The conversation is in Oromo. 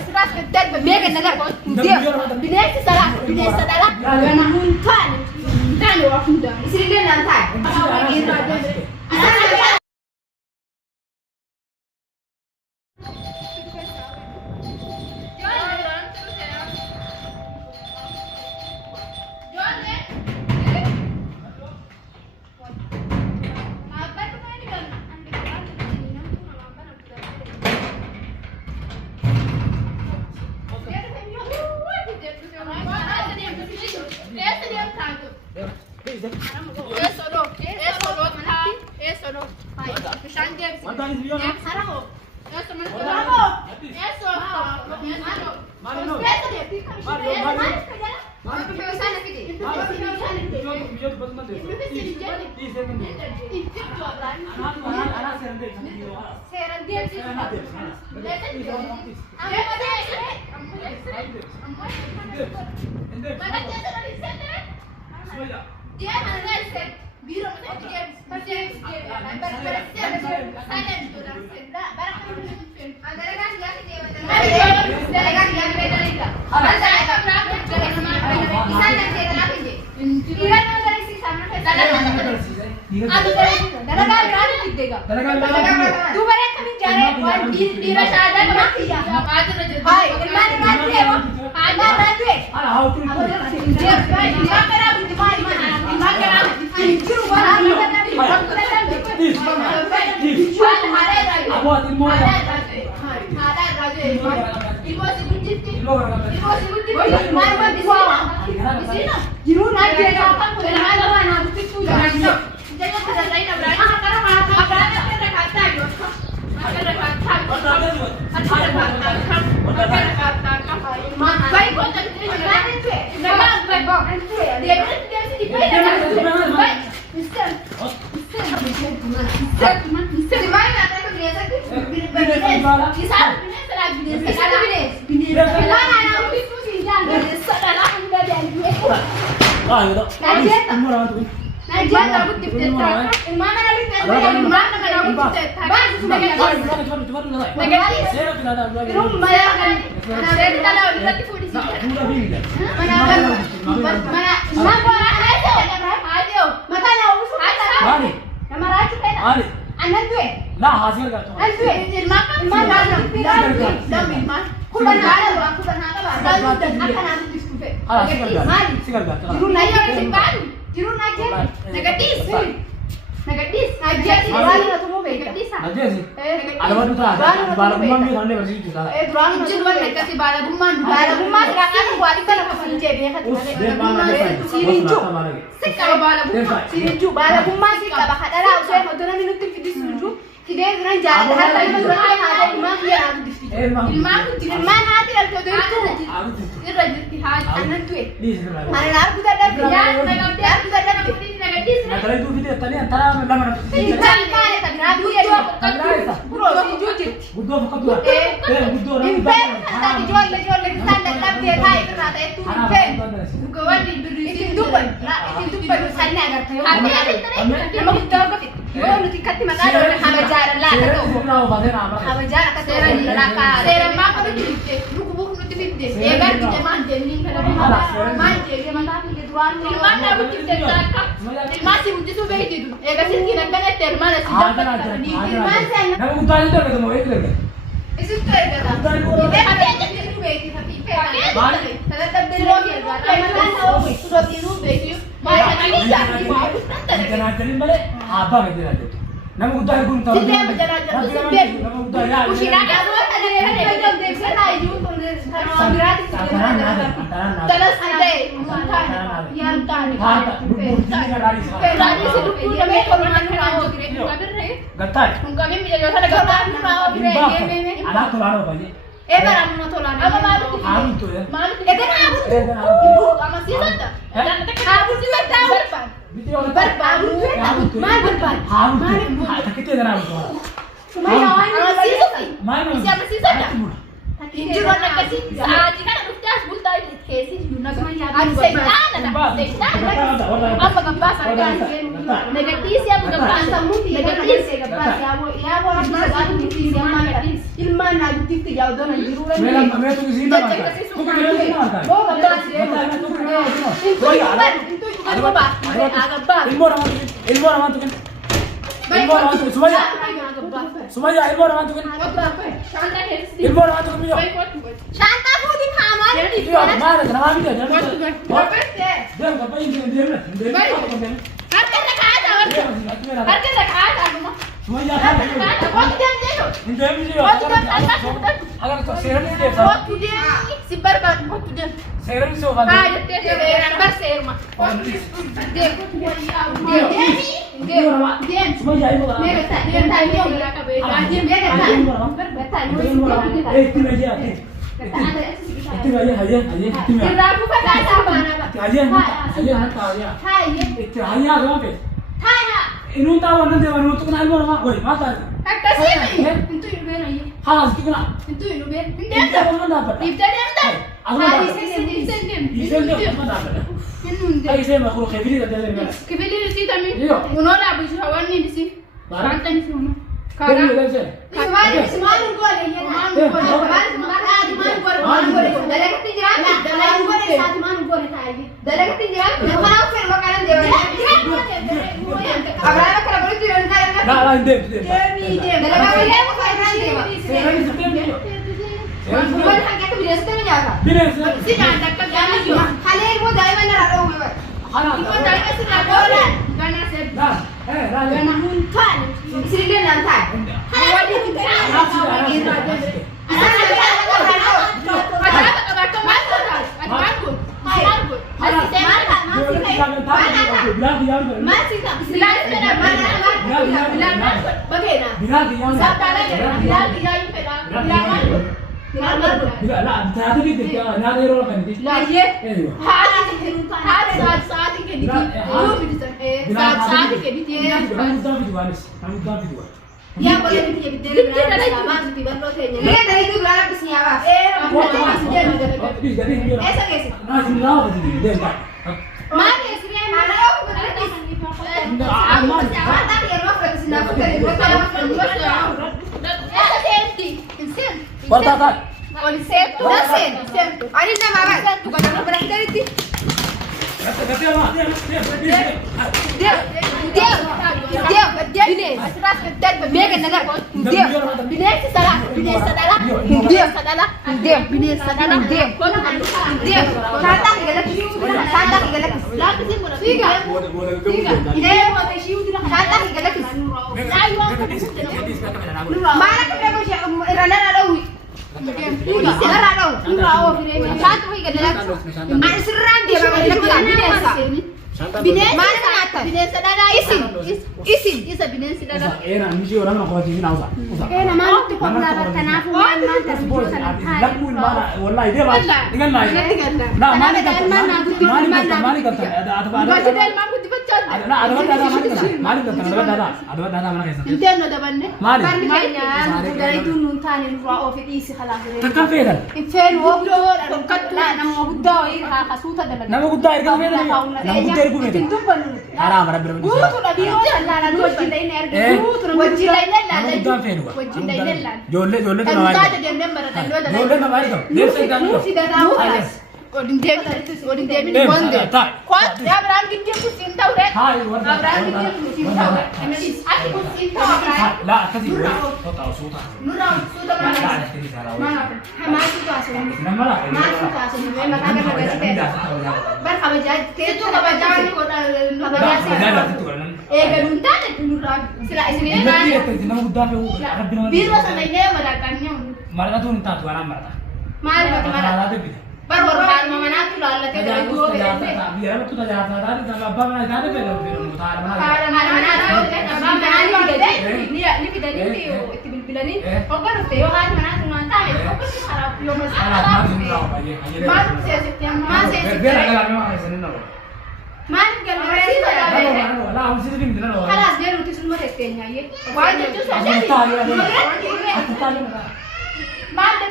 Asirraas gaddaat meeqa nagar bineensi salaa bineensa dhala gana huntaan waa hunda isinillee naan taa'e. كيسي أنا سيدان أبغى قباس نجديس يا أبغى قباس نجديس يا أبغى نجديس يا ما نجديس إلما نجديس تجاو دون الجروح मैं तो किसी ना मारता है तू किसी नहीं मारता है वो قباس ilmu orang tu kan Sumaya ilmu orang tu kan ilmu orang tu kan yo Shanta को दिखा हमारे yo मार nama dia dia apa ini dia हर के रखा था हर के रखा था Sumaya हर के रखा था वो क्या देखो ini dia agar tu serum dia वो तुझे सिबर का वो तुझे serum se होगा हाँ जब तेरे नंबर शेयर में देखो Sumaya ilmu orang मेरे साथ ये टाइम हो गया कभी आज मेरे साथ itu aja itu aja aja itu तेरा को पता है बना aja tahu ya हाय ये itu hanya apa be हाय हां ini tahu nanti orang tu kenal orang woi mata कैसे नहीं इंतु ये नहीं halas tu kenal इंतु ये नो itu orang dapat इब्तदा अंदर aku dapat ini apa dapat ai saya makhluk kebiri ada dalam كبير سي تامي Iyo. ونولا بشواني دي Barang? انت نسي هنا kebiri ada saya كمان اسمان نقول هي كمان نقول كمان عادي ما نقول ما نقول دلك تجرا دلك نقول ساعه ما نقول تاعي دلك تجرا خلاص في المكان ده ابراهيم كلا بقول تجرا nah lain deh دلك ما هي مكان ده bukan hanya kebiasaan itu menyala. Sih jangan dekat jangan jauh. Kalian mau dalam mana ada uang? Mau dalam kasih laporan. Karena saya. Karena huntan. Istri dia nanti. Kalian di huntan. Bila lah, ternyata di tiga, nada error kan di. Lah ye. Saat ini di saat ini di Kamu tahu itu Anis, kamu tahu itu. ya boleh di berapa di berapa tehnya. Ini dari itu berapa pesnya apa? Jadi dia. Esa que sí. Nah, sini lah jadi dia tak. Mana sih yang mana aku benar itu. Aman. Ada yang mau ke sini aku dari berapa yang esa senti. Senti. Pertama. Oleh sento. Sento. Ani nama apa? Tu kan orang berani dari itu. dia ini asras kedan bega nagar dia salah santang galak lah sih tiga ini mau tesi udah santang galak mana kita mau rana ada nama gudda erga beda nama gudda erga beda haram haram berapa nama gudda fenu jolle tu nama jolle nama itu dia sedang Odin Demin bonde. Kuat ya Abraham gidde kusinta ure. Abraham gidde kusinta ure. Aku kusinta Abraham. La kasi ure. Tahu suta. Nurau suta mana? Mana suta asli. Nama lah. Mana suta asli. Memang agak agak sih. Bar kabajat. Itu kabajat ni kota kabajat sih. Gadunta ni nurau. Sila isini kan. Nama gudda pe biru sama ini merakannya. Marga tu entah tu orang marga. Marga. पर और हार में मना तू लाल लते दे दो बियार में तू तो जाता था जब अब्बा मना जाते पे मुतार मना अब्बा मना नहीं दे नहीं लिख दे नहीं इतनी बिलनी और ते हार मना तू मानता है और कुछ खराब यो मसाला मार से सकते हैं मार से बेरा का में मार से नहीं मार के ला हम से भी नहीं خلاص دير روتي سن ما تستنى ये وايد जो सोचा